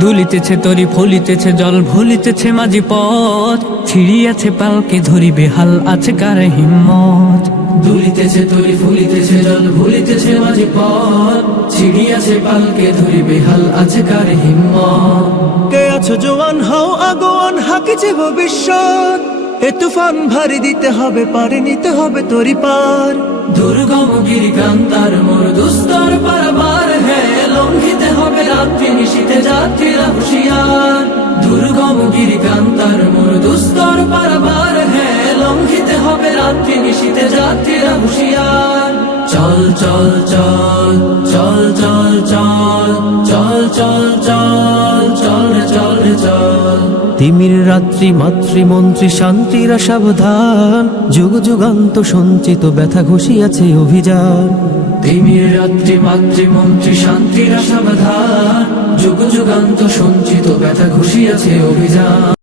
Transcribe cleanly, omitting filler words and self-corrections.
দুলিতেছে তরি ফলিতেছে জল ভুলিতেছে মাঝি পথ ছিড়িয়াছে পালকে ধরিবে হাল আছে কার হিম্মত। দুলিতেছে তরি ফুলিতেছে জল ভুলিতেছে মাঝি পথ ছিড়িয়াছে পালকে ধরিবে হাল আছে কার হিম্মত। কে আছো জোয়ান হও আগোয়ান হাকিছে ভবিষ্যৎ, এ তুফান ভারী দিতে হবে পারে নিতে হবে তরি পার। দুর্গম গিরিকান্তার মোর দুস্তর পারাবার হে লঙ্ঘিতে হবে রাত্রি নিশীতে যাত্রীরা হুঁশিয়ার। দুর্গম গিরিকান্তার মোর দুস্তর পারাবার হে লঙ্ঘিতে হবে রাত্রি নিশীতে যাত্রীরা হুঁশিয়ার। চল চল চল চল চল চল চল চল চল চল রে চল রে চল। তিমির রাত্রি মাতৃমন্ত্রী শান্তিরা সাবধান, যুগ যুগান্ত সঞ্চিত ব্যথা ঘষিয়াছে অভিযান। তিমির রাত্রি মাতৃমন্ত্রী শান্তিরা সাবধান, যুগ যুগান্ত সঞ্চিত ব্যথা ঘুষিয়াছে অভিযান।